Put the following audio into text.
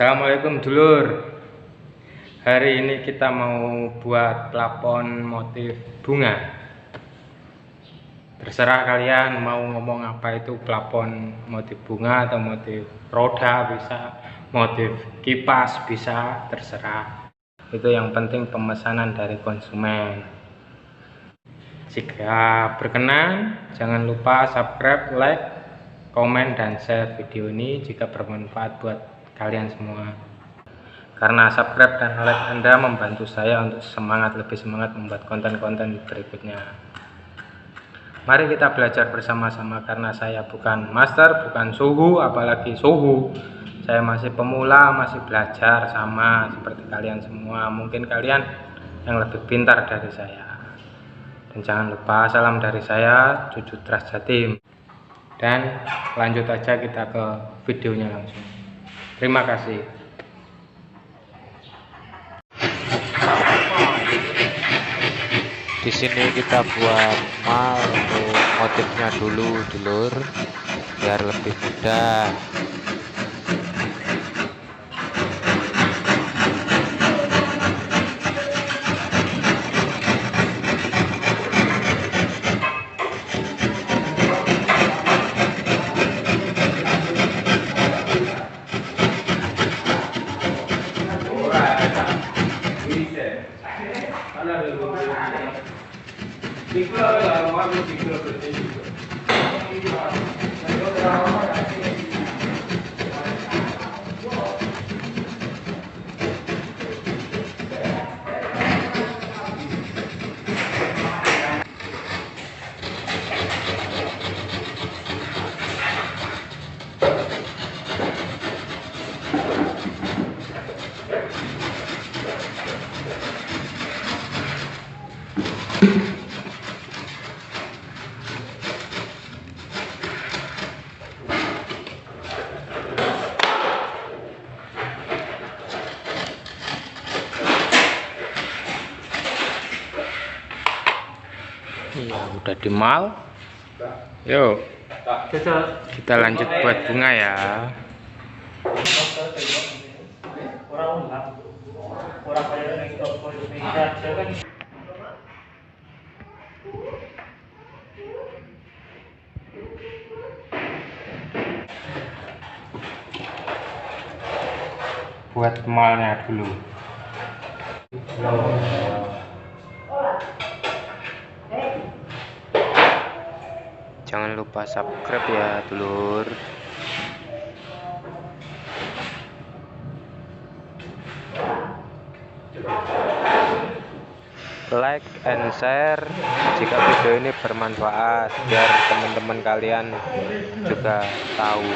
Assalamualaikum dulur. Hari ini kita mau buat plafon motif bunga. Terserah kalian mau ngomong apa itu plafon motif bunga atau motif roda bisa, motif kipas bisa, terserah. Itu yang penting pemesanan dari konsumen. Jika berkenan, jangan lupa subscribe, like, komen, dan share video ini jika bermanfaat buat kalian semua. Karena subscribe dan like Anda membantu saya untuk lebih semangat membuat konten-konten berikutnya. Mari kita belajar bersama-sama, karena saya bukan master, bukan suhu, apalagi suhu. Saya masih pemula, masih belajar sama seperti kalian semua. Mungkin kalian yang lebih pintar dari saya. Dan jangan lupa salam dari saya, Cucu Jatim. Dan lanjut aja kita ke videonya langsung. Terima kasih. Di sini kita buat mal untuk motifnya dulu, dulur, biar lebih mudah. Ya udah di mal. Yuk kita lanjut buat bunga ya. Buat kemalnya dulu. Jangan lupa subscribe ya dulur. Like and share jika video ini bermanfaat, biar teman-teman kalian juga tahu.